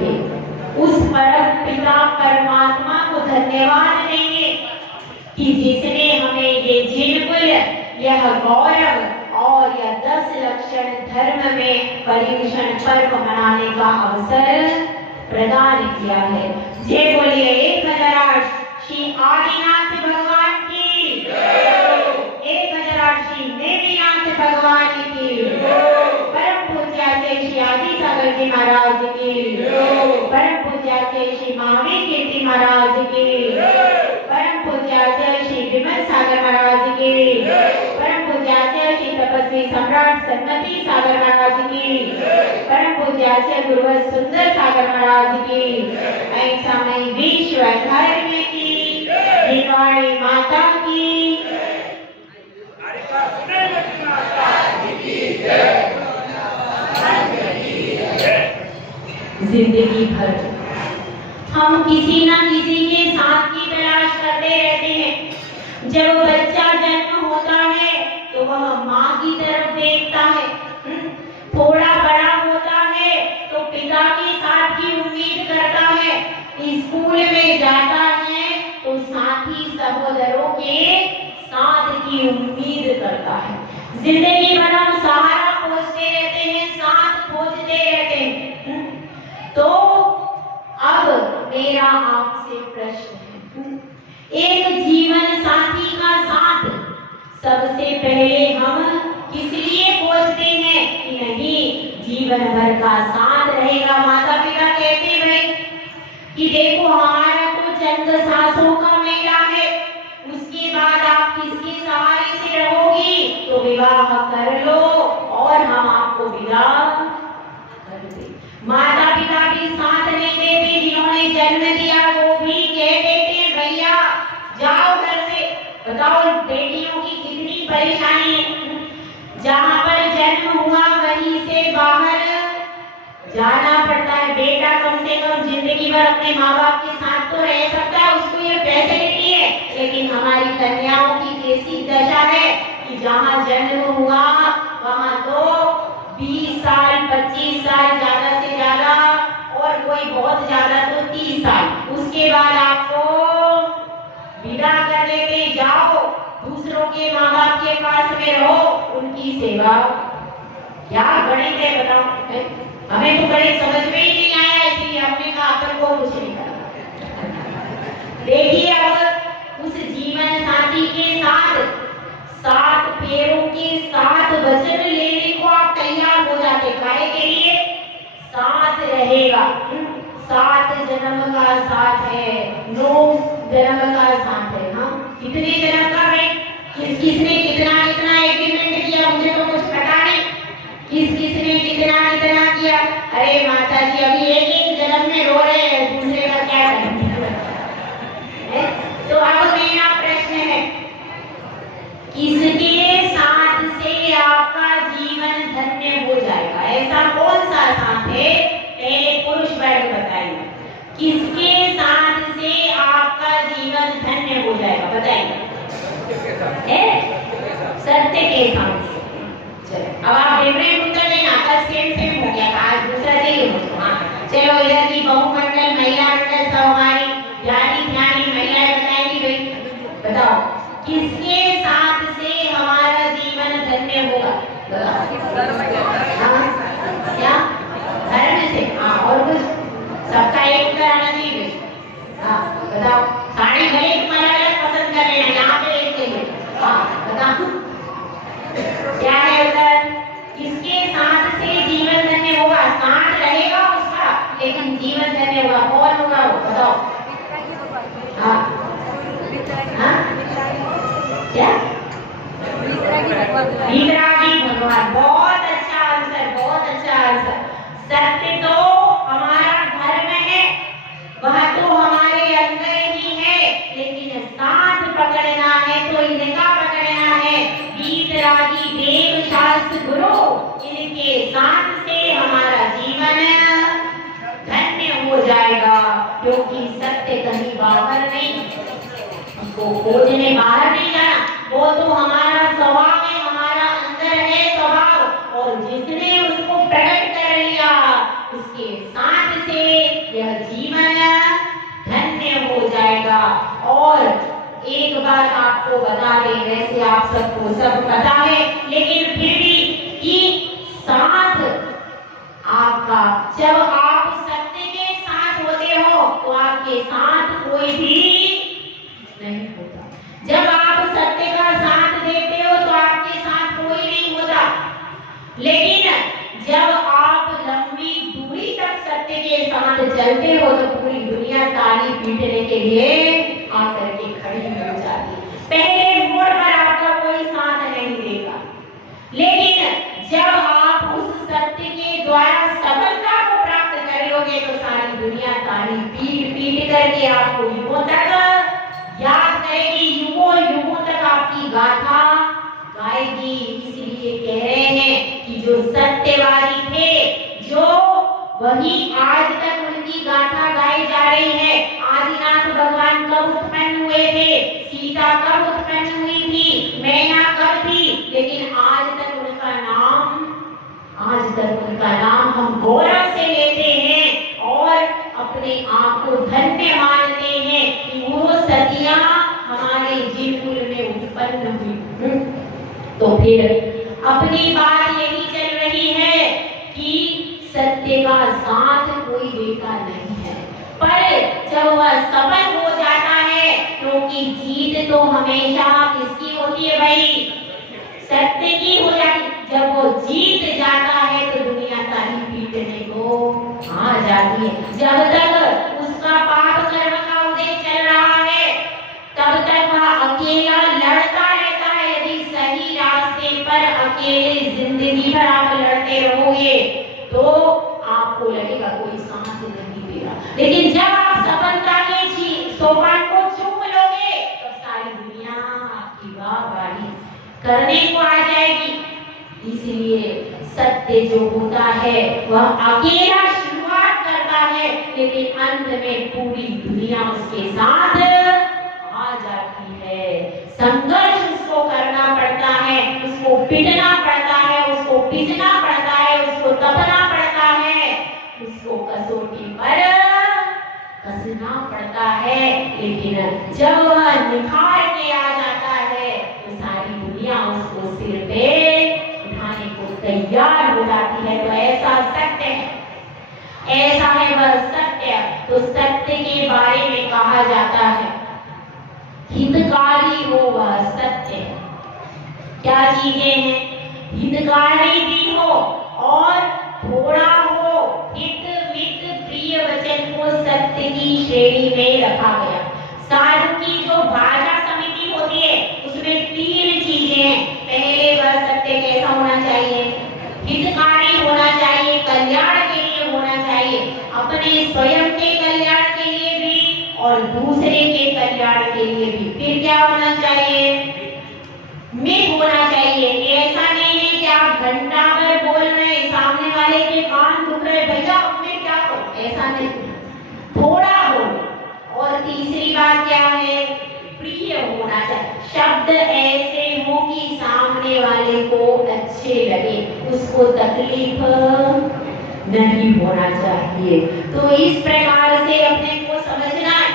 करके उस परम पिता परमात्मा को धन्यवाद देंगे कि जिसने हमें ये जिनकुल, यह गौरव और यह 10 लक्षण धर्म में पर्युषण पर्व मनाने का अवसर प्रदान किया है। जय बोलिए 1008 श्री आदिनाथ भगवान की, 1008 श्री नेमिनाथ भगवान की, परम पूज्य श्री आदि सागर जी महाराज की, परम पूज्य श्री महावीर कीर्ति महाराज की, परम पूज्य श्री विमल सागर महाराज की, परम पूज्य श्री तपस्वी सम्राट सन्मति सागर महाराज की, परम पूज्य गुरुवर सुंदर सागर महाराज की, ऐसा मैं विश्व धर्म की दिवाली माता की जिंदगी भर हम किसी ना किसी के साथ की तलाश करते रहते हैं। जब बच्चा जन्म होता है तो वह माँ की तरफ देखता है, थोड़ा बड़ा होता है तो पिता के साथ की उम्मीद करता है, स्कूल में जाता है तो साथी सहोदरों के साथ की उम्मीद करता है। जिंदगी भर हम सहारा खोजते रहते हैं, साथ खोजते रहते हैं। तो अब मेरा आपसे प्रश्न है, एक जीवन साथी का साथ सबसे पहले हम किस लिए खोजते हैं कि नहीं जीवन भर का साथ रहेगा। माता पिता कहते भाई कि देखो हमारा तो चंद सांसों का मेला है, उसके बाद आप किसके सहारे से रहोगी, तो विवाह कर लो और हम आपको विदा कर दे। माता पिता भी साथ नहीं देते, जिन्होंने जन्म दिया वो भी कह देते भैया जाओ घर से। बताओ बेटियों की कितनी परेशानी है, जहाँ पर जन्म हुआ वहीं से बाहर जाना पड़ता है। बेटा कम से कम जिंदगी भर अपने माँ बाप के साथ तो रह सकता है, उसको ये फैसिलिटी है, लेकिन हमारी कन्याओं की कैसी दशा है कि जहाँ जन्म हुआ वहाँ तो 20 साल 25 साल ज्यादा से ज्यादा, और कोई बहुत ज्यादा तो 30 साल, उसके बाद आपको विदा कर देते, जाओ दूसरों के माँ बाप के पास में रहो, उनकी सेवा। क्या गणित है बताओ, हमें तो गणित समझ में ही नहीं आया, इसलिए हमने कहा अपन को कुछ नहीं करना। देखिए अब उस जीवन साथी के साथ 7 फेरों के 7 वचन लेने को आप तैयार हो जाते, काहे के लिए? साथ रहेगा, 7 जन्म का साथ है, 9 जन्म का साथ है। हाँ कितने जन्म का है, किसने कितना कितना एग्रीमेंट किया मुझे तो कुछ पता नहीं, किसने कितना कितना किया। अरे माता जी अभी एक जन्म में रो रहे हैं, दूसरे का क्या है? तो अब मेरा प्रश्न है, किसके साथ से आपका जीवन धन्य हो जाएगा? ऐसा कौन सा साथ है? पहले पुरुष वर्ग बताइए, किसके साथ से आपका जीवन धन्य हो जाएगा? बताइए। सत्य के साथ। चलो अब आप डिफरेंट उत्तर देना, कल सेम हो गया, आज दूसरा चाहिए मुझे। हाँ चलो इधर की बहुमंडल महिला मंडल सब हमारी ध्यानी महिलाएं बताएंगी भाई, बताओ किसके साथ से हमारा जीवन धन्य होगा? हाँ क्या? धर्म से। हाँ और कुछ? सबका एक कराना चाहिए। हाँ बताओ, साड़ी भले तुम्हारा अलग पसंद कर लेना, यहाँ पे एक चाहिए। हाँ बताओ क्या है उत्तर? किसके साथ से जीवन धन्य होगा? साथ रहेगा उसका लेकिन जीवन धन्य होगा। कौन होगा वो? बताओ। हाँ हाँ क्या? वितरागी भगवान। बहुत अच्छा आंसर, बहुत अच्छा आंसर। सत्य तो हमारा धर्म है, वह तो हमारे अंदर ही है, लेकिन साथ पकड़ना है तो इनका पकड़ना है। वीतरागी देव शास्त्र गुरु, इनके साथ से हमारा जीवन धन्य हो जाएगा, क्योंकि सत्य कहीं बाहर नहीं, उसको खोजने बाहर नहीं जाना, वो तो हमारा स्वभाव है, हमारा अंदर है स्वभाव, और जिसने उसको प्रकट कर लिया उसके साथ से एक बात आपको बता दें, वैसे आप सबको सब पता है, लेकिन फिर भी कि साथ आपका, जब आप सत्य के साथ होते हो तो आपके साथ कोई भी नहीं होता। जब आप सत्य का साथ देते हो तो आपके साथ कोई नहीं होता। लेकिन जब आप लंबी दूरी तक सत्य के साथ चलते हो तो पूरी दुनिया ताली पीटने के लिए आकर के खड़ी हो जाती है। पहले मोड़ पर आपका कोई साथ नहीं देगा, लेकिन जब आप उस सत्य के द्वारा सफलता को प्राप्त कर लोगे तो सारी दुनिया ताली पीट पीट करके आपको युगों तक याद करेगी, युगों युगों तक आपकी गाथा गाएगी। इसलिए कह रहे हैं कि जो सत्यवादी थे, जो वही आज तक उनकी गाथा गाई जा रही है। आदिनाथ भगवान कब उत्पन्न हुए थे, सीता कब उत्पन्न हुई थी, मैना कब थी, लेकिन आज तक उनका नाम हम गौरव से लेते हैं और अपने आप को धन्य मानते हैं कि वो सतियां हमारे जीवन में उत्पन्न हुई। तो फिर अपनी बात यही चल रही है कि सत्य का साथ कोई देता नहीं है, पर जब वह सफल हो जाता है क्योंकि जीत तो हमेशा किसकी होती है भाई, सत्य की हो जाती। जब वो जीत जाता है तो दुनिया ताली पीटने को आ जाती है। जब तक उसका पाप कर्म का उदय चल रहा है तब तक वह अकेला लड़ता रहता है। यदि सही रास्ते पर अकेले जिंदगी भर आप लड़ते रहोगे तो आपको लगेगा कोई साथ नहीं दे रहा, लेकिन जब आप सफलता के सोपान को चूम लोगे तो सारी दुनिया आपकी वाहवाही करने को आ जाएगी। इसलिए सत्य जो होता है वह अकेला शुरुआत करता है, लेकिन अंत में पूरी दुनिया उसके साथ आ जाती है। संघर्ष उसको करना पड़ता है, उसको पिटना पड़ता है, उसको पिसना पड़ता है, उसको तपना पड़ता है, उसको कसौटी पर कसना पड़ता है। लेकिन जब वह निखार के आ जाता है तो सारी दुनिया उसको सिर पे उठाने को तैयार हो जाती है। तो ऐसा सत्य है, ऐसा है वह सत्य। तो सत्य के बारे में कहा जाता है हितकारी हो वह सत्य। क्या चीजें हैं? हितकारी भी हो और थोड़ा हो। हित मित प्रिय वचन को सत्य की श्रेणी में रखा गया। साधु की जो भाषा समिति होती है उसमें 3 चीजें हैं। पहले वह सत्य कैसा होना चाहिए? हितकारी होना चाहिए, कल्याण के लिए होना चाहिए, अपने स्वयं के कल्याण के लिए भी और दूसरे के कल्याण के लिए भी। फिर क्या होना चाहिए? मित होना चाहिए। ऐसा नहीं है कि आप घंटा भर बोल रहे, सामने वाले के कान दुख रहे, भैया अपने क्या करो, ऐसा नहीं, थोड़ा हो। और तीसरी बात क्या है? प्रिय होना चाहिए। शब्द ऐसे हो कि सामने वाले को अच्छे लगे, उसको तकलीफ नहीं होना चाहिए। तो इस प्रकार से अपने को समझना है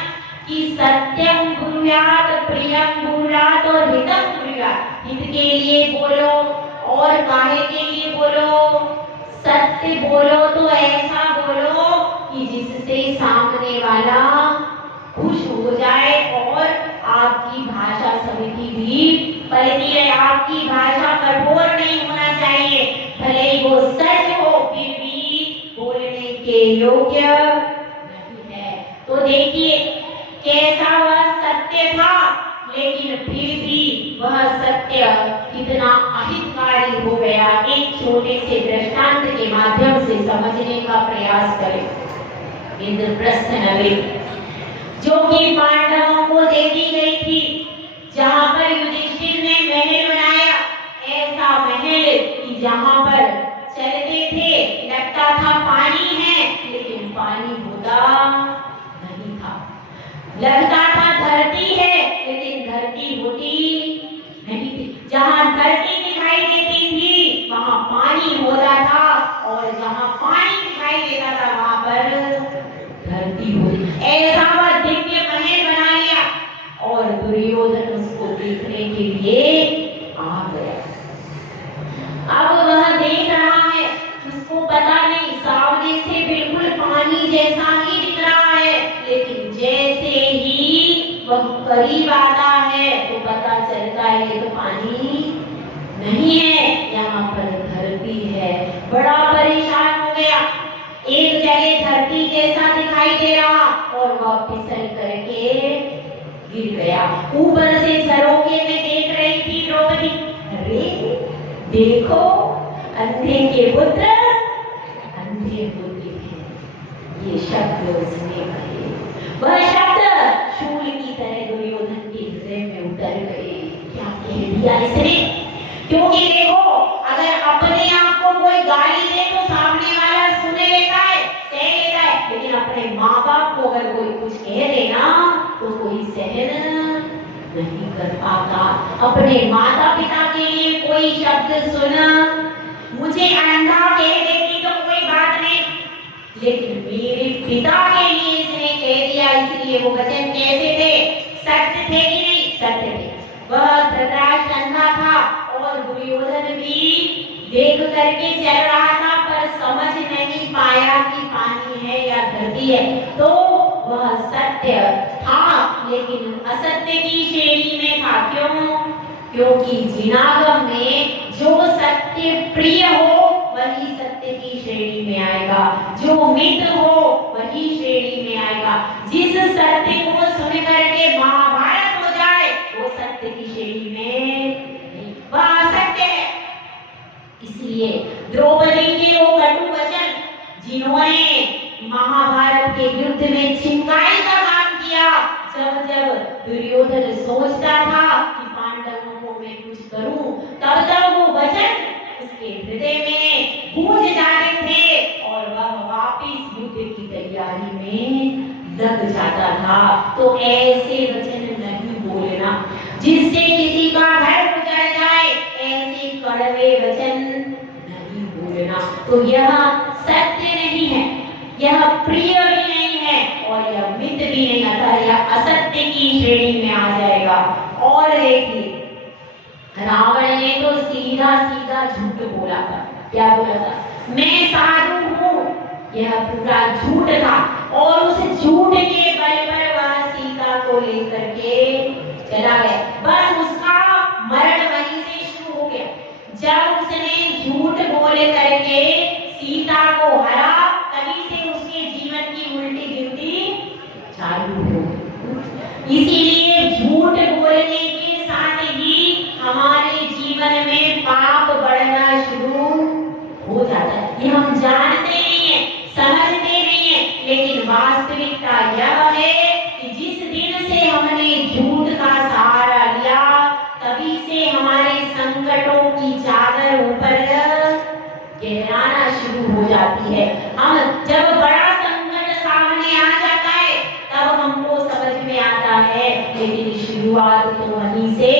कि सत्यम ब्रूयात, प्रियम ब्रूयात और हितम ब्रूयात। हित के लिए बोलो और काहे के लिए बोलो? सत्य बोलो तो ऐसा बोलो कि जिससे सामने वाला खुश हो जाए और आपकी भाषा समिति भी पलटी रहे। आपकी भाषा कठोर नहीं होना चाहिए, भले ही वो सच हो फिर भी बोलने के योग्य नहीं है। तो देखिए कैसा वह सत्य था, लेकिन फिर भी वह सत्य कितना अहितकारी हो गया। एक छोटे से दृष्टांत के माध्यम से समझने का प्रयास करें। इंद्रप्रस्थ नगरी जो कि पांडवों को दे दी गई थी, जहां पर युधिष्ठिर ने महल बनाया, ऐसा महल कि जहां पर चलते थे लगता था पानी है, लेकिन पानी होता नहीं था। लगता था धरती है, लेकिन धरती होती नहीं थी। जहां धरती दिखाई देती थी वहां पानी होता था, और जहां पानी दिखाई देता था वहां पर धरती होती। ऐसा वह दिव्य महल बना लिया वह करीब आता है तो पता चलता है ये तो पानी नहीं है, यहाँ पर धरती है। बड़ा परेशान हो गया। एक जगह धरती जैसा दिखाई दे रहा और वह फिसल करके गिर गया। ऊपर से झरोखे में देख रही थी द्रौपदी, अरे देखो अंधे के पुत्र अंधे बुद्धि है। ये शब्द उसने कहे, वह शब्द शूल की तरह दुर्योधन के हृदय में उतर गए। क्या कह दिया इसने? क्योंकि देखो, अगर अपने आप को कोई गाली दे तो सामने वाला सुने लेता है, सह लेता है, लेकिन अपने माँ बाप को अगर कोई कुछ कह देना तो कोई सहन नहीं कर पाता। अपने माता पिता के लिए कोई शब्द सुना, मुझे अंधा कह देती तो कोई बात नहीं, लेकिन मेरे पिता के लिए इसने कह दिया, इसलिए वो वचन कैसे थे? सत्य थे कि नहीं? सत्य थे। वह धृतराष्ट्र अंधा था और दुर्योधन भी देख करके चल रहा था, पर समझ नहीं पाया कि पानी है या धरती है। तो वह सत्य था लेकिन असत्य की श्रेणी में था। क्यों? क्योंकि जिनागम में जो सत्य प्रिय हो वही सत्य की श्रेणी में आएगा, जो मित हो वही श्रेणी में आएगा। जिस सत्य को सुन करके महाभारत हो जाए वो सत्य की श्रेणी में वह असत्य है। इसलिए द्रौपदी के वो कटु वचन जिन्होंने महाभारत के युद्ध में चिंगारी का काम किया, जब जब दुर्योधन सोचता था कि पांडवों को मैं कुछ करूं, तब तब वो वचन उसके हृदय में गूंज जाते थे और वह वापिस युद्ध की तैयारी में लग जाता था। तो ऐसे वचन नहीं बोलना जिससे किसी का घर उजड़ जाए, ऐसे कड़वे वचन नहीं बोलना। तो यह सत्य नहीं है, यह प्रिय भी नहीं है और यह मित भी नहीं आता, यह असत्य की श्रेणी में आ जाएगा। और देखिए, रावण ने तो सीधा सीधा झूठ बोला था। क्या बोला था? मैं साधु हूँ। यह पूरा झूठ था और उस झूठ के बल पर वह सीता को लेकर के चला गया। बस उसका मरण वहीं से शुरू हो गया। जब उसने झूठ बोल करके सीता को हरा, तभी से उसके जीवन की उल्टी गिनती चालू हो गई। इसीलिए झूठ बोलने के साथ ही हमारे जीवन में पाप बढ़ना शुरू हो जाता है। ये हम जानते नहीं है, समझते नहीं है, लेकिन वास्तविकता यह है कि जिस दिन से हमने झूठ का सहारा लिया, तभी से हमारे संकटों की चादर ऊपर गहराना शुरू हो जाती है। हम जब बड़ा संकट सामने आ जाता है तब हमको समझ में आता है, लेकिन शुरुआत तो वहीं से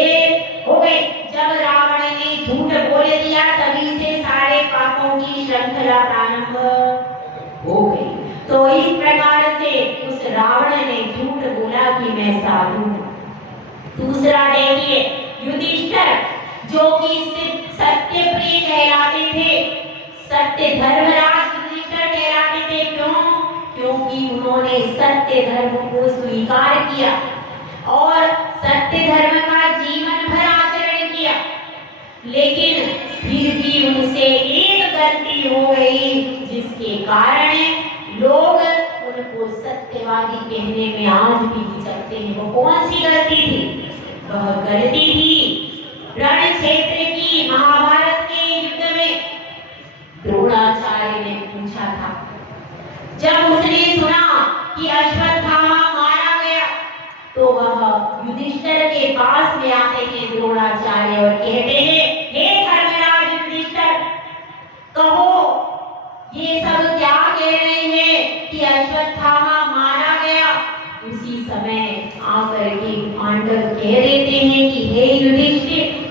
हो गई। जब रावण ने झूठ बोल दिया तभी से सारे पापों की श्रृंखला प्रारंभ हो गई। तो इस प्रकार से उस रावण ने झूठ बोला कि मैं साधु हूं। दूसरा देखिए, युधिष्ठिर जो कि सत्य प्रिय कहलाते थे, सत्य धर्मराज युधिष्ठिर कहलाते थे। क्यों? क्योंकि उन्होंने सत्य धर्म को स्वीकार किया और सत्य धर्म का जीवन भर आचरण किया, लेकिन फिर भी उनसे एक गलती हो गई जिसके कारण लोग उनको सत्यवादी कहने में आज भी हिचकते हैं। वो कौन सी गलती थी? वह गलती थी रण क्षेत्र की महाभारत के युद्ध में। द्रोणाचार्य ने पूछा था, जब उसने सुना कि अश्वत्थामा मारा गया, तो वह युधिष्ठिर के पास में आते हैं द्रोणाचार्य और कहते हैं, हे धर्मराज युधिष्ठिर, कहो ये सब क्या कह रहे हैं कि अश्वत्थामा मारा गया? उसी समय आकर के पांडव कह देते हैं कि हे युधिष्ठिर,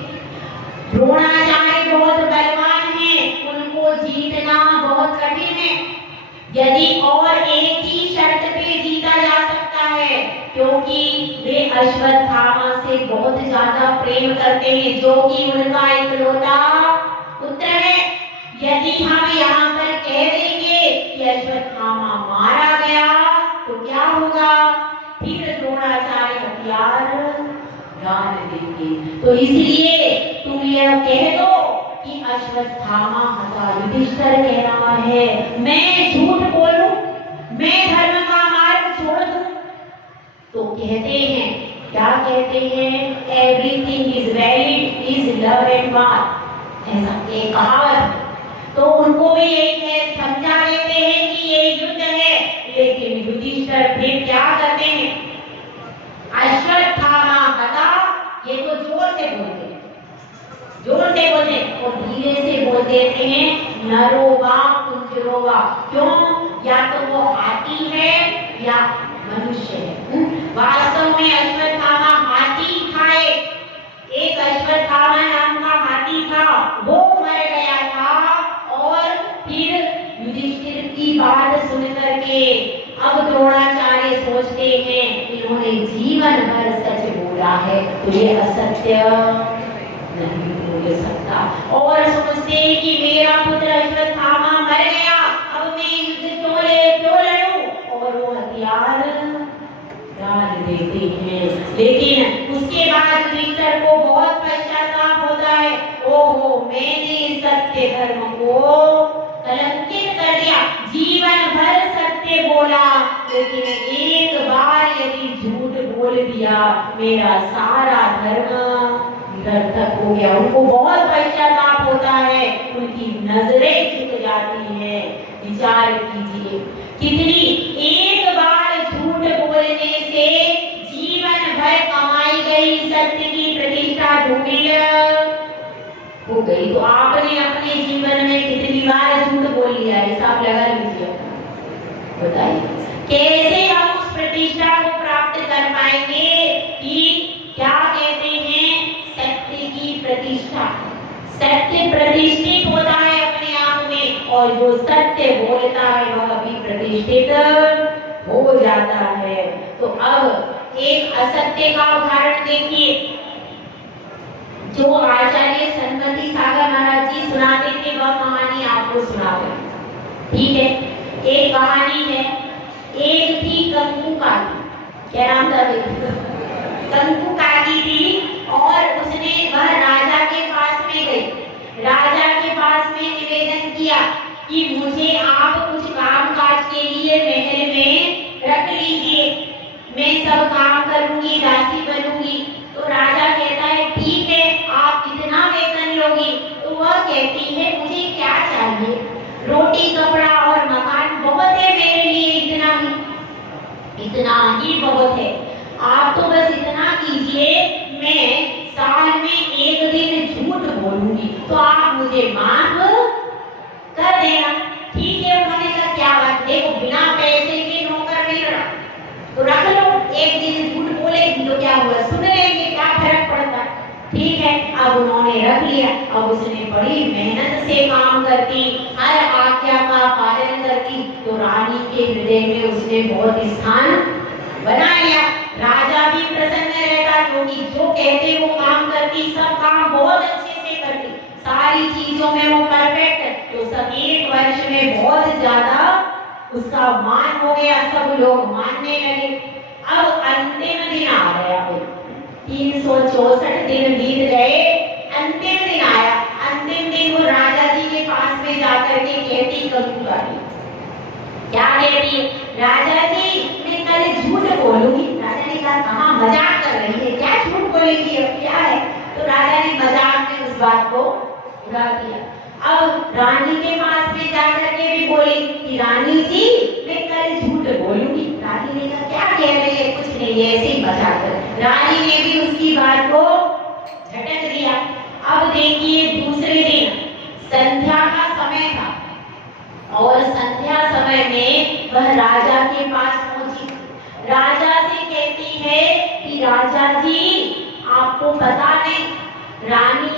द्रोणाचार्य बहुत बलवान हैं, उनको जीतना बहुत कठिन है। यदि और एक ही शर्त पे जीता जा सकता है, क्योंकि वे अश्वत्थामा से बहुत ज्यादा प्रेम करते हैं, जो कि उनका इकलौता पुत्र है। यदि हम यहाँ पर कह देंगे कि अश्वत्थामा मारा गया तो क्या होगा? फिर द्रोणाचार्य हथियार डाल देंगे। तो इसलिए तुम यह कह दो कि अश्वत्थामा हता। युधिष्ठिर कह रहा है मैं झूठ बोलूं, मैं धर्म का मार्ग छोड़ दूं? तो कहते हैं, क्या कहते हैं, everything is valid is love and वार, ऐसा एक कहावत है। तो उनको भी एक समझा देते हैं कि ये युद्ध है, लेकिन युधिष्ठिर फिर क्या करते हैं, अश्वत्थामा हता, ये तो जोर से बोलते हैं, जोर से बोलते और धीरे से बोल देते हैं, नरोवा कुंजरोवा। क्यों? या तो वो हाथी है या मनुष्य है। वास्तव में अश्वत्थामा हाथी था, एक अश्वत्थामा नाम का हाथी था, वो मर गया था। और फिर युधिष्ठिर की बात सुन करके अब द्रोणाचार्य सोचते हैं इन्होंने जीवन भर सच बोला है तो ये असत्य नहीं बोल सकता, और सोचते हैं कि मेरा पुत्र अश्वत्थामा मर गया, अब मैं युद्ध क्यों लड़ूं, और वो हथियार डाल देते हैं। लेकिन उसके बाद युधिष्ठिर को बहुत पश्चाताप होता है, ओहो मैंने सत्य धर्म को कलंकित कर दिया, जीवन भर सत्य बोला, लेकिन एक बार यदि झूठ बोल दिया मेरा सारा धर्म निरर्थक हो गया। उनको बहुत पश्चाताप होता है, उनकी नजरें झुक जाती हैं। विचार कीजिए कितनी, एक बार झूठ बोलने से जीवन भर कमाई गई सत्य की प्रतिष्ठा धूमिल हो गई। तो आपने अपने जीवन में कितनी बार झूठ बोल लिया, हिसाब लगा लीजिए, बताइए कैसे हम उस प्रतिष्ठा को प्राप्त कर पाएंगे कि क्या कहते हैं सत्य की प्रतिष्ठा। सत्य प्रतिष्ठित होता है अपने आप में, और जो सत्य बोलता है वह भी प्रतिष्ठित हो जाता है। तो अब एक असत्य का उदाहरण देखिए, जो आचार्य सन्मति सागर महाराज जी सुनाते थे वह कहानी आपको सुनाते, ठीक है। एक कहानी है, एक थी कंकु काकी, क्या नाम था, कंकु काकी थी, और उसने वह राजा के पास में गई, राजा के पास में निवेदन किया कि मुझे आप कुछ काम काज के लिए महल में रख लीजिए, मैं सब काम करूंगी, दासी बनूंगी। तो राजा कहता है ठीक है, आप कितना वेतन लोगी? तो वह कहती है मुझे क्या चाहिए, रोटी कपड़ा और मकान बहुत है मेरे लिए, इतना ही बहुत है, आप तो बस इतना कीजिए, मैं साल में एक दिन झूठ बोलूंगी तो आप मुझे माफ कर देना। ठीक है, उन्होंने कहा क्या बात, देखो बिना पैसे के नौकर नहीं रखा, तो रख लो, एक दिन झूठ बोलेगी तो क्या हुआ, सुन लेंगे, क्या फर्क पड़ता। ठीक है, अब उन्होंने रख लिया। अब उसने बड़ी मेहनत से काम करती, हर आज्ञा का पालन करती, तो रानी के हृदय में उसने बहुत स्थान बना लिया। राजा भी प्रसन्न रहता क्योंकि जो कहते वो काम करती, सब काम बहुत अच्छे से करती, सारी चीजों में वो परफेक्ट। तो सब एक वर्ष में बहुत ज्यादा उसका मान हो गया, सब लोग मानने लगे। अब अंतिम दिन आ गया, 364 दिन बीत गए, अंतिम दिन आया। अंतिम दिन वो राजा जी के पास में जाकर के कहती कंकु काकी, क्या कहती, राजा जी मैं कल झूठ बोलूंगी। राजा ने कहा कहाँ, मजाक कर रही है क्या, झूठ बोलेगी, अब क्या है। तो राजा ने मजाक में उस बात को उड़ा दिया। अब रानी के पास में जाकर के भी बोली कि रानी जी मैं कल झूठ बोलूंगी। रानी ने कहा क्या कह रही है, कुछ नहीं, ऐसे ही मजाक कर। रानी ने भी उसकी बात को झटक दिया। अब देखिए दूसरे दिन संध्या का समय था, और संध्या समय में वह राजा के पास पहुंची। राजा से कहती है कि राजा जी आपको पता नहीं, रानी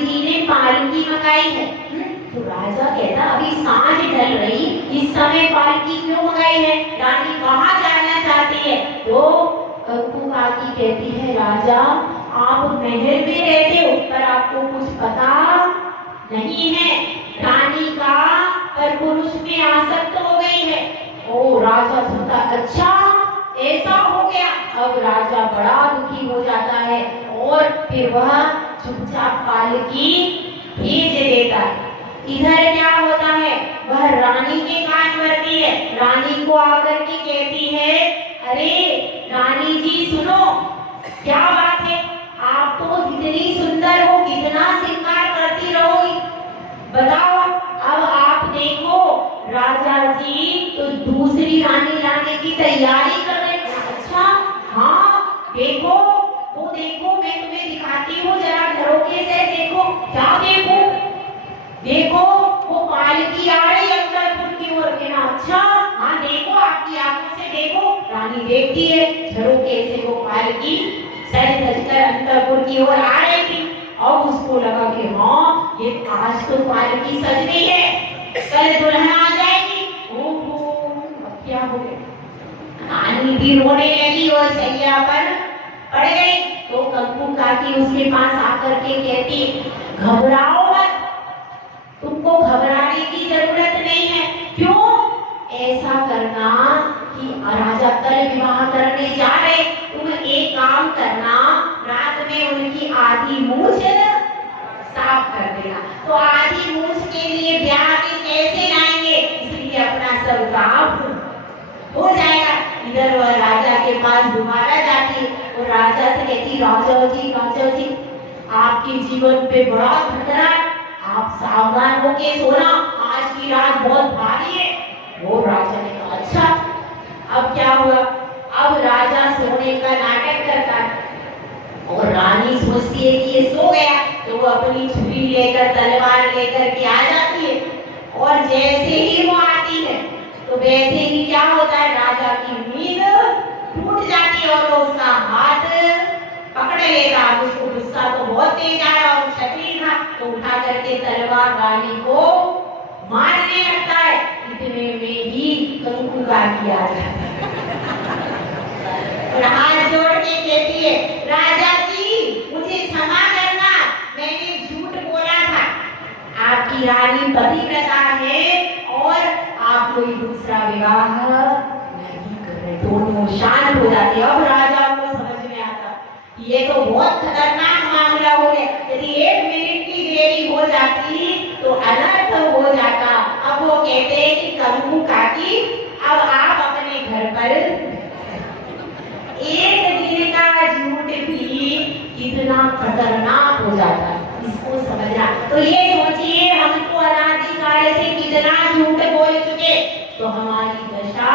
जी ने पालकी मंगाई है। तो राजा कहता अभी सांझ ढल रही, इस समय पालकी क्यों मंगाई है, रानी कहाँ जाना चाहती है। तो कंकु काकी कहती है राजा आप महल में रहते हो पर आपको कुछ पता नहीं है, रानी का पर पुरुष में आसक्त हो गई है। ओ राजा सोचता अच्छा ऐसा हो गया, अब राजा बड़ा दुखी हो जाता है और फिर वह चुपचाप पालकी भेज देता है। इधर क्या होता है, वह रानी के कान भरती है, रानी को आकर के कहती है, अरे रानी जी सुनो, क्या बात है, आप तो इतनी सुंदर हो, कितना श्रृंगार करती रहोगी, बताओ अब आप देखो राजा जी तो दूसरी रानी लाने की तैयारी कर रहे हैं। अच्छा हाँ देखो, वो देखो मैं तुम्हें दिखाती हूँ, जरा झरोखे से देखो। क्या देखो? देखो वो पालकी आ रही अंतरपुर की ओर। अच्छा हाँ देखो, आपकी आंखों से देखो। रानी देखती है, झरोखे से वो पालकी सज धजकर अंतरपुर की ओर आ रही थी और उसको लगा कि हाँ ये आज तो पालकी सज रही है, कल दुल्हन आ जाएगी। ओहो अब क्या हो गया, रानी भी रोने लगी और सैया पर पड़ गई। तो कंकु काकी उसके पास आकर के कहती, घबराओ मत, तुमको घबराने की जरूरत नहीं है। क्यों? ऐसा करना कि राजा कल विवाह करने जा रहे, तुम एक काम करना, रात में उनकी आधी मूछ साफ कर देना। तो आधी मूछ के लिए ब्याह में कैसे लाएंगे, इसलिए अपना सब काम हो जाएगा। इधर वह राजा के पास दोबारा जाती और राजा से कहती, राजा जी आपके जीवन पे बड़ा खतरा है, आप सावधान होके सोना, आज की रात बहुत भारी है। वो राजा ने कहा अच्छा। अब क्या हुआ, अब राजा सोने का नाटक करता है और रानी सोचती है कि ये सो गया, तो वो अपनी छुरी लेकर तलवार लेकर के आ जाती है और जैसे ही वो आती है तो वैसे ही क्या होता है, राजा की नींद टूट जाती है और वो उसका हाथ पकड़ लेता। उसको गुस्सा तो बहुत तेज आया और क्षत्रिय था, तो उठा करके तलवार रानी को मारने लगता है। इतने में ही कंकु काकी आ जाता है और हाथ जोड़ के कहती है, राजा जी मुझे क्षमा करना, मैंने झूठ बोला था, आपकी रानी पतिव्रता है और आप कोई दूसरा विवाह नहीं कर रहे। दोनों शांत हो जाते। अब राजा को समझ में आता ये तो बहुत खतरनाक मामला हो गया, यदि 1 मिनट की देरी हो जाती तो अनर्थ हो जाता। अब वो कहते हैं कि कंकु काकी अब आप अपने घर पर, एक दिन का झूठ भी कितना खतरनाक हो जाता है, इसको समझना। तो ये सोचिए हम तो अनादिकाल से कितना झूठ बोल चुके, तो हमारी दशा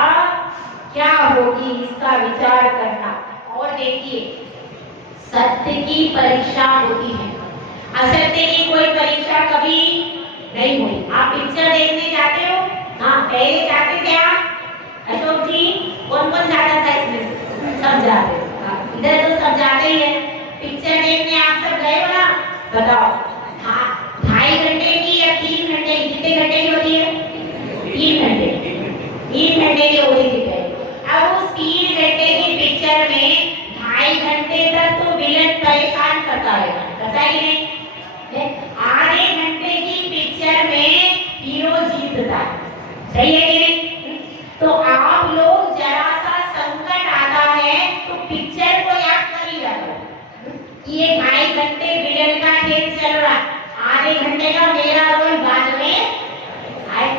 क्या होगी इसका विचार करना। और देखिए सत्य की परीक्षा होती है, असत्य की कोई परीक्षा कभी नहीं हुई। आप पिक्चर देखने जाते हो, हाँ पहले जाते थे आप, अशोक जी कौन कौन जाता था इसमें? सब जाते, इधर तो सब जाते ही है। पिक्चर देखने आप सब गए हो ना, बताओ हाँ 2.5 घंटे की या 3 घंटे, कितने घंटे की होती है? 3 घंटे, 3 घंटे की होती थी। अब उस 3 घंटे की पिक्चर में 2.5 घंटे तक तो विलन परेशान करता रहेगा, करता ही नहीं। आधे घंटे की पिक्चर में हीरो जीतता है, सही है कि नहीं? तो आप लोग जरा सा संकट आता है तो पिक्चर को याद कर लिया करो, ये 2.5 घंटे विलन का खेल चल रहा, आधे घंटे का मेरा रोल बाद में आए।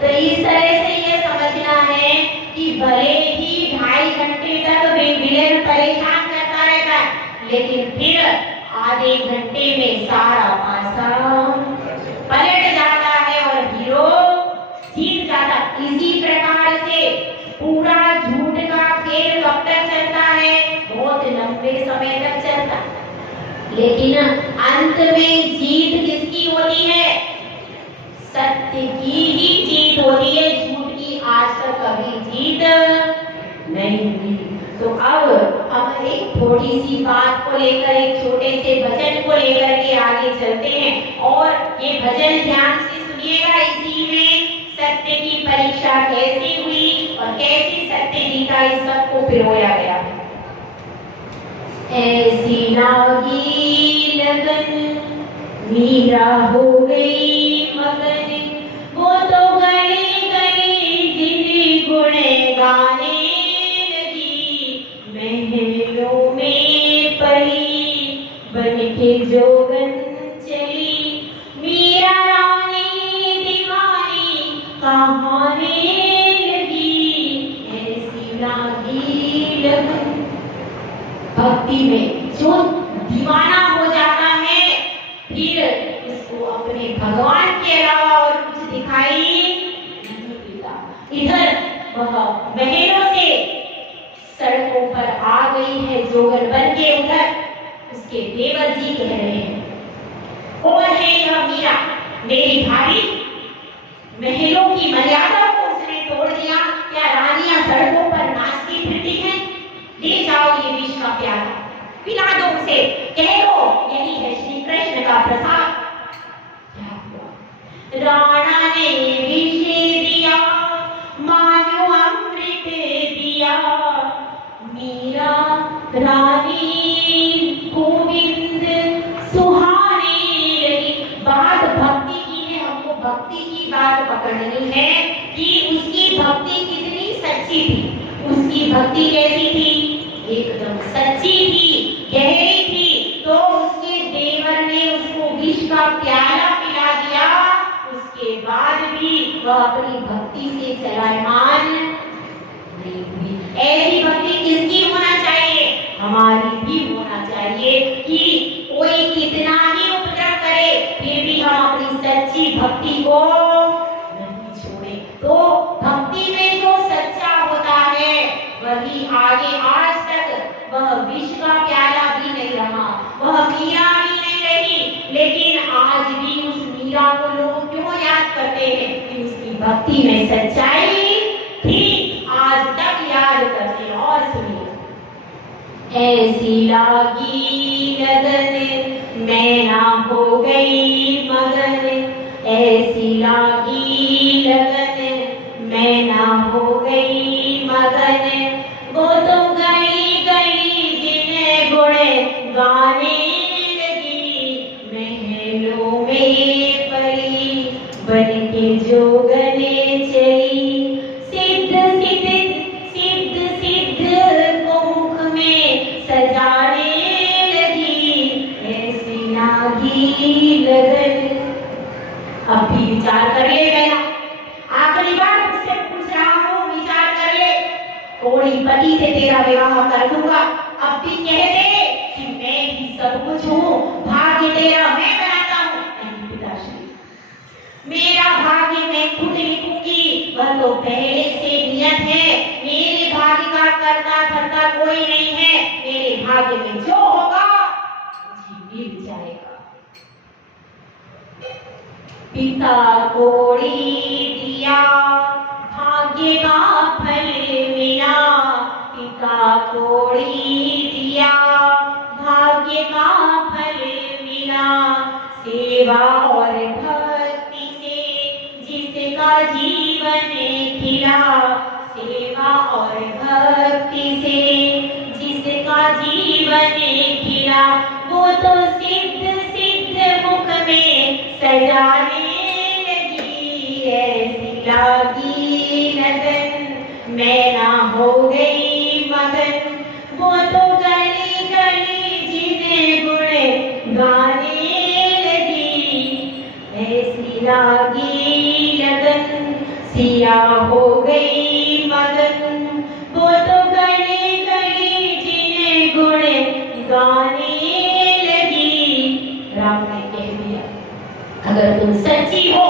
तो इस तरह से ये समझना है कि भले ही 2.5 घंटे तक विलेन परेशान करता रहता है, लेकिन फिर आधे घंटे में सारा पासा पलट जाता है और हीरो जीत जाता। इसी प्रकार से पूरा झूठ का खेल कब तक चलता है? बहुत लंबे समय तक चलता है, लेकिन अंत में जीत किसकी होती है? सत्य की ही जीत होती है, झूठ की आज तक कभी जीत नहीं हुई। तो अब हम एक थोड़ी सी बात को लेकर, एक छोटे से भजन को लेकर के आगे चलते हैं और ये भजन ध्यान से सुनिएगा। इसी में सत्य की परीक्षा कैसी हुई और कैसी सत्य जीता, इस सब को पिरोया गया। ऐसी लागी लगन मीरा हो गई मगन, वो तो गली गली जिन गुण गाने लगी, मैं महलों में पली बन के जोगन चली, मीरा रानी दीवानी कहाने लगी, ऐसी लागी लगन। भक्ति में जो दीवाना हो जाता है फिर उसको अपने भगवान के अलावा और कुछ दिखाई नहीं देता। इधर वह महलों से सड़कों पर आ गई है जोगन बन के, उधर उसके देवर जी कह रहे हैं, कौन है यह मीरा, मेरी भाभी? महलों की मर्यादा को उसने तोड़ दिया। क्या रानियां सड़कों पर नाचती फिरती हैं? ले जाओ ये विष का प्याला, पिला दो उसे, कह दो यही है श्री कृष्ण का प्रसाद। क्या हुआ? राणा ने विष दिया, मानो अमृत दिया, मीरा रानी गोविंद सुहाने लगी। बात भक्ति की है, हमको भक्ति की बात पकड़नी है कि उसकी भक्ति कितनी सच्ची थी। उसकी भक्ति कैसी थी? एकदम सच्ची थी, गहरी थी। तो उसके देवर ने उसको विष का प्याला पिला दिया, उसके बाद भी वह अपनी भक्ति से चलायमान नहीं हुई। ऐसी भक्ति किसकी होना चाहिए? हमारी भी होना चाहिए कि कोई कितना ही उपद्रव करे फिर भी हम अपनी सच्ची भक्ति को नहीं छोड़े। तो भक्ति में जो सच्चा होता है वही आगे, आज तक वह विष का प्याला भी नहीं रहा, वह मीरा भी नहीं रही, लेकिन आज भी उस मीरा को लोग क्यों याद करते हैं? कि उसकी भक्ति में सच्चाई थी, आज तक याद करते हैं। और सुनिए, ऐसी लागी लगन मैं ना हो गई मगन, ऐसी लागी लगन मैं ना हो गई मगन, वो तो गली गली जिन्हें गुणे गाने लगी, महलों में पली बन के जोगने चली, सिद्ध सिद्ध सिद्ध सिद्ध को मुख में सजाने लगी, ऐसी लागी लगन। अब भी विचार कर ले बेटा, आखिरी बार मुझसे पूछ रहा हूँ, विचार कर ले। कोई पति से तेरा विवाह कर दूंगा, अब भी कह दे कि मैं ही सब कुछ हूँ, भाग्य तेरा मैं बनाता हूँ। नहीं पिताश्री, मेरा भाग्य मैं खुद लिखूंगी, वह तो पहले से नियत है। मेरे भाग्य का करता धरता कोई नहीं है, मेरे भाग्य में जो होगा मुझे मिल जाएगा। पिता कोड़ी दिया भाग्य का फल मिला, पिता कोड़ी दिया भाग्य का फल मिला, सेवा और भक्ति से जिसका जीवन खिला, सेवा और भक्ति से जिसका जीवन खिला, वो तो सिद्ध सिद्ध मुख में सजाने लगी, ऐसी लागी लगन मैं ना हो गई मगन, वो तो गली गली जिन्हें गुण गाने लगी, ऐसी लागी लगन सिया हो गई मगन, वो तो गली गली जिन्हें गुण गाने लगी। राम ने कह दिया, अगर तुम सच्ची हो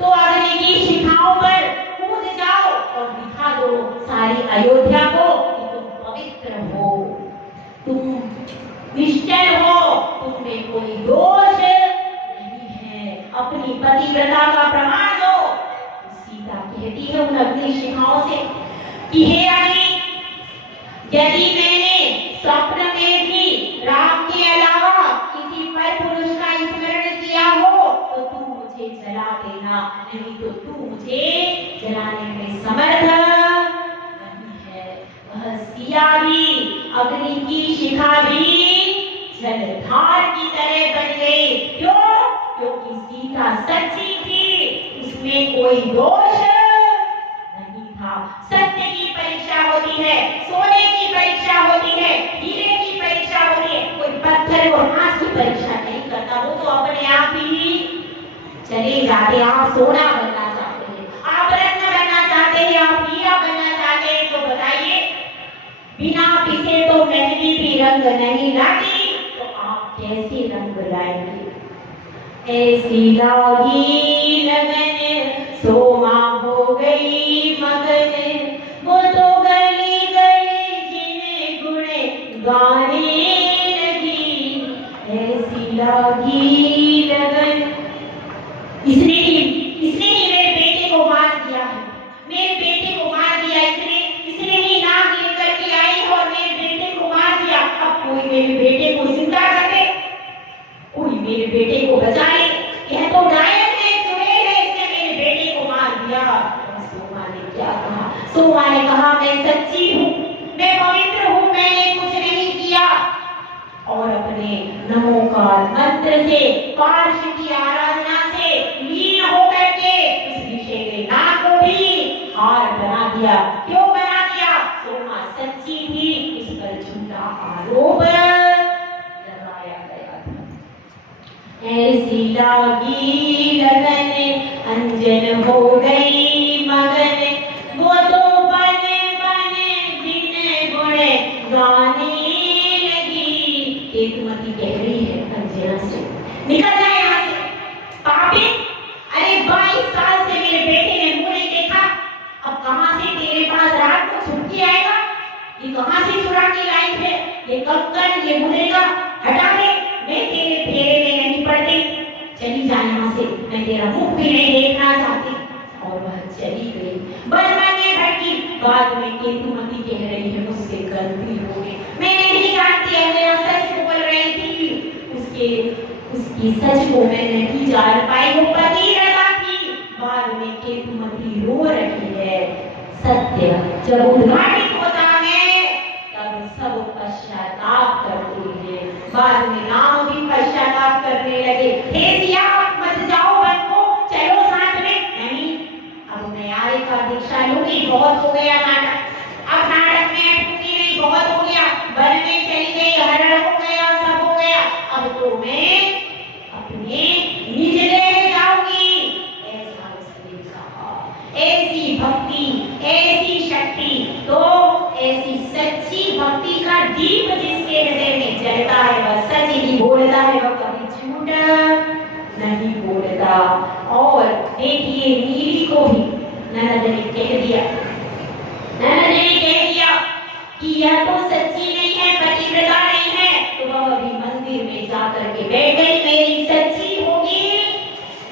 तो अग्नि की शिखाओं पर कूद जाओ और दिखा दो सारी अयोध्या को कि तुम पवित्र हो, तुम निश्चल हो, तुम में कोई दोष नहीं है, अपनी पतिव्रता का प्रमाण दो। सीता कहती है उन अग्नि शिखाओं से कि हे अग्नि, यदि मैंने स्वप्न में भी राम के अलावा किसी पर पुरुष का स्मरण किया हो तो तू मुझे जला देना, नहीं तो तू मुझे जलाने में समर्थ नहीं है। वह सिया भी, अग्नि की शिखा भी जलधार की तरह बन गई। क्यों? क्योंकि सीता सच्ची थी, उसमें कोई दोष नहीं था। सत्य की परीक्षा होती है, सोने की परीक्षा होती है, चाहते हैं, आप सोना बनना चाहते हैं, आप रत्न बनना चाहते हैं, आप हीरा बनना चाहते हैं, तो बताइए बिना पिसे तो मेहंदी भी रंग नहीं लाती, तो आप कैसे रंग लाएंगे? ऐसी लागी लगन सोमा हो गई मगन, वो तो गली गली जिन्हें गुणे गाने लगी। ऐसी लागी लगन, इसने ही मेरे बेटे को मार दिया है, मेरे बेटे को मार दिया इसने ही नाक लेकर के आई और मेरे बेटे को मार दिया। अब कोई मेरे बेटे को जिंदा कर दे, कोई मेरे बेटे को बचाए। यह तो डायन है, चुड़ैल है, इसने मेरे बेटे को मार दिया। सोमा ने क्या कहा? सोमा ने कहा मैं सच्ची हूँ, मैं पवित्र हूँ, मैंने कुछ नहीं किया। और अपने नमोकार मंत्र से, पार्श की आराधना से लीन होकर के उस विषय के नाक को भी हार बना दिया। क्यों बना दिया? सोमा सच्ची थी, इस पर झूठा आरोप लगाया गया था। ऐसी लागी लगन अंजन हो गई मगन, वो तो बने बने दिन गुणे गाने लगी। केतुमती कह रही है अंजना से, निकल जाए यहाँ से पापी। अरे 22 साल से मेरे बेटे ने मुंह नहीं देखा, अब कहाँ से तेरे पास रात को छुप के आएगा? ये कहाँ से चुरा के लाई है? ये कक्कड़, ये मुनेगा, हटा दे, मैं तेरे फेरे में नहीं पड़ती, चली जा यहाँ से, मैं तेरा मुख भी नहीं देखना चाहती। और वह चली गई, बलवन में भटकी। बाद में केतुमती कह रही है मुझसे गलती हो गई, मैं नहीं जानती, अंजना सच बोल रही थी, उसकी सच को मैं नहीं जान पाई, वो पतिव्रता थी। बाद में केतुमती रो रही है। सत्य जब उद्घाटित होता है तब सब पश्चाताप करते हैं, बाद में राम भी पश्चाताप करने लगे। हे सिया मत जाओ वन को, चलो साथ में। नहीं, अब मैं आए का दीक्षा लूंगी, बहुत हो गया नाटक, अब नाटक में अटूंगी नहीं, बहुत हो गया। वन में चली गई, हरण हो गया, सब हो गया, अब तो मैं अपने निज देह जाऊंगी। ऐसा उसने कहा। ऐसी भक्ति, ऐसी शक्ति, तो ऐसी सच्ची भक्ति का दीप जिसके हृदय में जलता है वह सच ही बोलता है, वह कभी झूठ नहीं बोलता। और देखिए नीली को भी ननद ने कह दिया, ननद ने कह दिया कि यह तो सच्ची नहीं है, पतिव्रता नहीं है, तो वह भी मंदिर में जाकर के बैठ गई। मेरी सच्ची होगी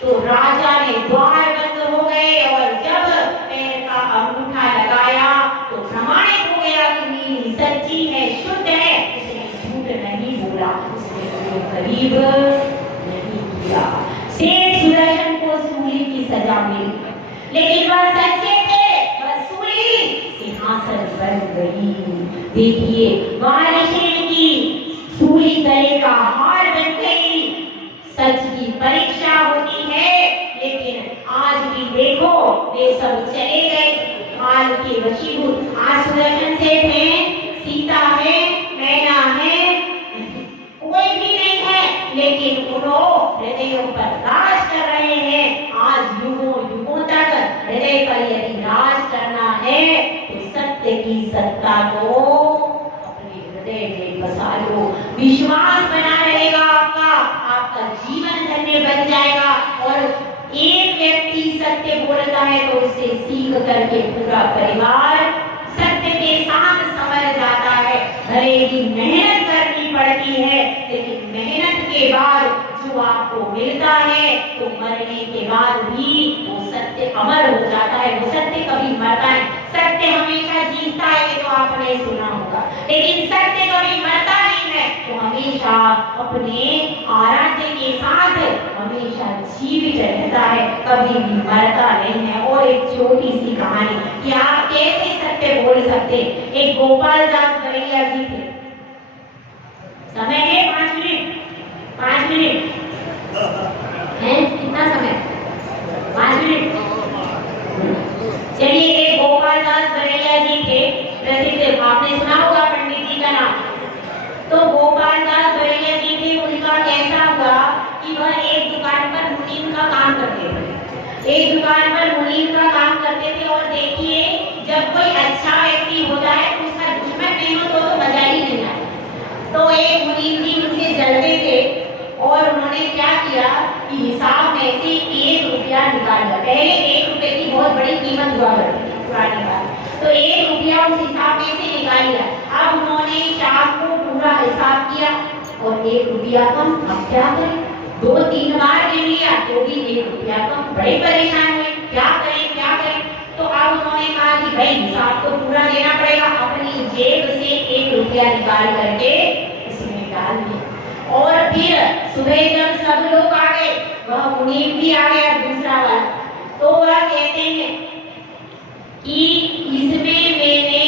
तो राजा ने द्वार बंद हो गए, और जब पैर का अंगूठा लगाया तो प्रमाणित हो गया कि नीली सच्ची है, शुद्ध है, उसने झूठ नहीं बोला, उसने कोई करीब नहीं किया। सेठ सुदर्शन को सूली की सजा मिली, लेकिन वह सच्चे थे, वह सूली सिंहासन बन गई। देखिए वारिशेन की सूली गले का हार बन गई। सच की परीक्षा होती है, लेकिन आज भी देखो वे सब चले गए, काल के वशीभूत। आज सुदर्शन सेठ हैं, सीता है, मैना है, कोई भी नहीं है, लेकिन उन्होंने हृदयों पर राज कर रहे हैं। आज युगों युगों तक हृदय पर यदि राज करना है तो सत्य की सत्ता को अपने हृदय में बसा लो, विश्वास बना रहेगा आपका, आपका जीवन धन्य बन जाएगा। और एक व्यक्ति सत्य बोलता है तो उससे सीख करके पूरा परिवार सत्य के साथ संवर जाता है। भले ही मेहनत करनी पड़ती है, लेकिन मेहनत के बाद जो आपको मिलता है तो मरने के बाद भी वो सत्य अमर हो जाता है, वो सत्य कभी मरता नहीं। सत्य हमेशा जीतता है, ये तो आपने सुना होगा, लेकिन सत्य कभी मरता नहीं है, तो हमेशा अपने आराध्य के साथ हमेशा जीवित रहता है, कभी भी मरता नहीं है। और एक छोटी सी कहानी कि आप कैसे सत्य बोल सकते। एक गोपाल दास बरैया जी थे, समय है 5 मिनट, 5 मिनट है, कितना समय? 5 मिनट। चलिए, एक गोपाल दास बरैया जी थे, प्रसिद्ध, आपने सुना होगा पंडित जी का नाम। तो गोपाल दास बरैया जी थे, उनका कैसा हुआ कि वह एक दुकान पर मुनीम का काम करते थे। एक दुकान पर मुनीम का काम करते थे और देखिए जब कोई अच्छा व्यक्ति होता है तो उसका दुश्मन नहीं हो तो मजा ही नहीं आता। तो एक मुनीम जी मुझसे जलते थे और उन्होंने क्या किया कि हिसाब में से 1 रुपया निकाल लिया। पहले 1 रुपए की बहुत बड़ी कीमत हुआ करती थी पुरानी बात, तो 1 रुपया उस हिसाब में से निकाल लिया। अब उन्होंने शाम को पूरा हिसाब किया और 1 रुपया कम। अब क्या करें, 2-3 बार गिन लिया तो भी 1 रुपया कम। बड़े परेशान हुए, क्या करें क्या करें। तो अब उन्होंने कहा कि भाई हिसाब तो पूरा देना पड़ेगा। अपनी जेब से 1 रुपया निकाल करके उसमें डाल दिया और फिर सुबह जब सब लोग आ गए, वह मुनीम भी आ गया दूसरा वाला, तो वह कहते हैं कि इसमें मैंने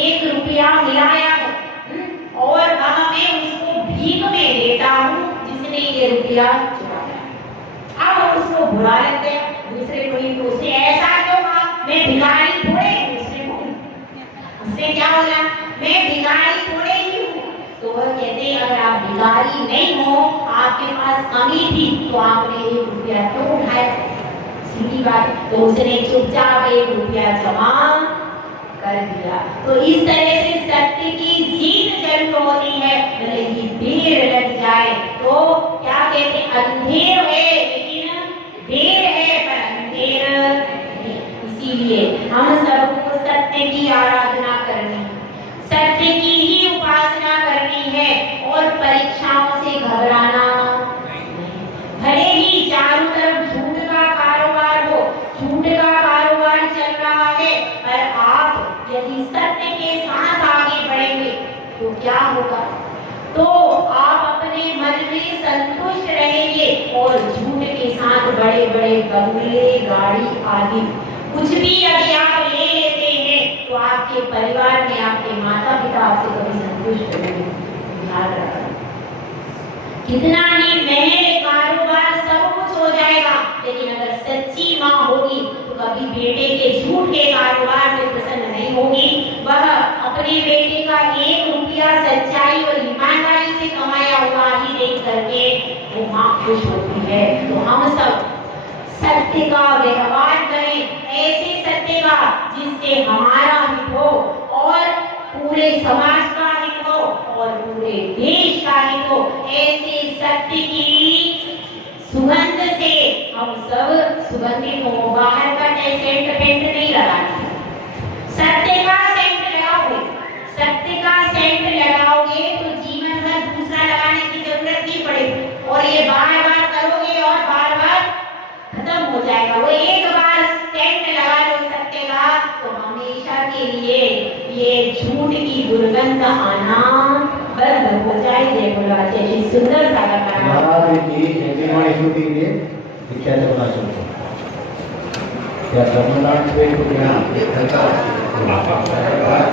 1 रुपया मिलाया है और वह मैं उसको भीख में देता हूँ जिसने ये रुपया चुराया। अब उसको बुरा लग गया दूसरे मुनीम को, उसने ऐसा क्यों कहा, मैं भिखारी थोड़े हूँ। उसने क्या बोला, मैं भिखारी थोड़े ही हूँ। तो वह कहते अगर आप भिखारी नहीं हो, आपके पास कमी थी तो आपने 1 रुपया क्यों उठाया, सीधी बात। तो उसने चुपचाप 1 रुपया जमा कर दिया। तो इस तरह से सत्य की जीत जरूर होती है, भले ही देर लग जाए। तो क्या कहते हैं, अंधेर है लेकिन देर है पर अंधेर नहीं। इसीलिए हम सबको सत्य की आराधना करनी, सत्य की ही उपासना करनी है और परीक्षाओं से घबराना नहीं। भले ही चारों तरफ झूठ का कारोबार हो, झूठ का कारोबार चल रहा है, पर आप यदि सत्य के साथ आगे बढ़ेंगे तो क्या होगा, तो आप अपने मन में संतुष्ट रहेंगे और झूठ के साथ बड़े बड़े बंगले, गाड़ी आदि कुछ भी यदि आप ले लेते हैं तो आपके परिवार में आपके माता पिता आपसे कभी संतुष्ट नहीं। ध्यान रखना, कितना ही महल कारोबार सब कुछ हो जाएगा, लेकिन अगर सच्ची माँ होगी तो कभी बेटे के झूठ के कारोबार से प्रसन्न नहीं होगी। वह अपने बेटे का 1 रुपया सच्चाई और ईमानदारी से कमाया हुआ ही देख करके वो माँ खुश होती है। तो हम सब सत्य का व्यवहार करें, ऐसे सत्य का जिससे हमारा हित हो और पूरे समाज का हित हो और पूरे देश का हित हो। ऐसे सत्य की सुगंध से हम सब सुगंधित हो। बाहर का सेंट पेंट नहीं लगाना, सत्य का सेंट लगाओगे, सत्य का सेंट लगाओगे तो जीवन भर दूसरा लगाने की जरूरत नहीं पड़ेगी और ये बार बार करोगे और बार बार खत्म हो जाएगा। वो एक बार सेंट लगा लो सत्य का तो हमेशा के लिए ये झूठ की दुर्गंध आना बंद हो जाए। जय बोला, जय सुंदर सागर महाराज की जयमाणी शूटिंग में विख्यात होना शुरू या तमिलनाडु पे